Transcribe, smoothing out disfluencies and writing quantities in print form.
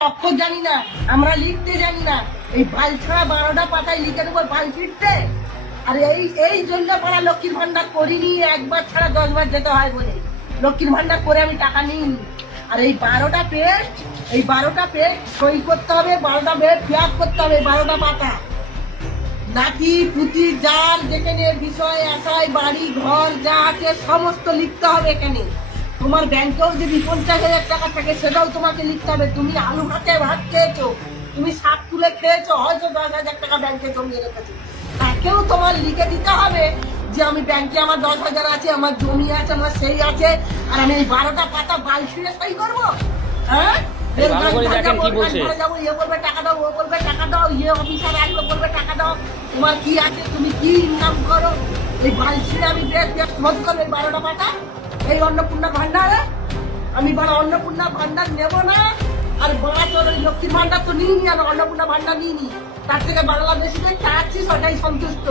অক্ষর জানি না, আমরা লিখতে জানি না। এই বাল ছাড়া 12টা পাতায় লিখে দেবো বাল ছিটতে। আর এই জন্য পাড়া লক্ষ্মীর ভান্ডার করিনি, একবার ছাড়া 10 বার যেতে হয় বলে লক্ষ্মীর ভান্ডার করে আমি টাকা নিইনি। আর এই 12টা পেজ সই করতে হবে, 12টা পেজ ফিয়াপ করতে হবে, 12টা পাতা নাকি পুঁথি যার যেখানে বিষয় আশায় বাড়ি ঘর যা আছে সমস্ত লিখতে হবে। এখানে তোমার ব্যাংকেও যদি 50,000 টাকা থাকে সেটাও তোমাকে লিখতে হবে। তুমি আলু ভাতে ভাত খেয়েছো, তুমি শাক তুলে খেয়েছো, হয়তো 10,000 টাকা ব্যাংকে জমিয়ে রেখেছো, তাকেও তোমার লিখে দিতে হবে যে আমি ব্যাংকে আমার 10,000 আছে, আমার জমি আছে, আমার সেই আছে, আর আমি এই 12টা পাতা বাল ছিঁড়ে সই করবো। হ্যাঁ, টাকা দাও, ও বলবে টাকা দাও, ইয়ে অফিসার আসবে বলবে টাকা দাও, তোমার কি আছে, তুমি কি ইনকাম করো, এই বাল ছিঁড়ে আমি শোধ করবো এই 12টা পাতা এই অন্নপূর্ণা ভান্ডারে। আমি বড় অন্নপূর্ণা ভান্ডার নেবো না। আর বড় তোর ওই লক্ষ্মীর ভান্ডার তো নিইনি, আর অন্নপূর্ণা ভান্ডার নিইনি, তার থেকে বাংলাদেশিদের চাচ্ছি সরকারি সন্তুষ্ট।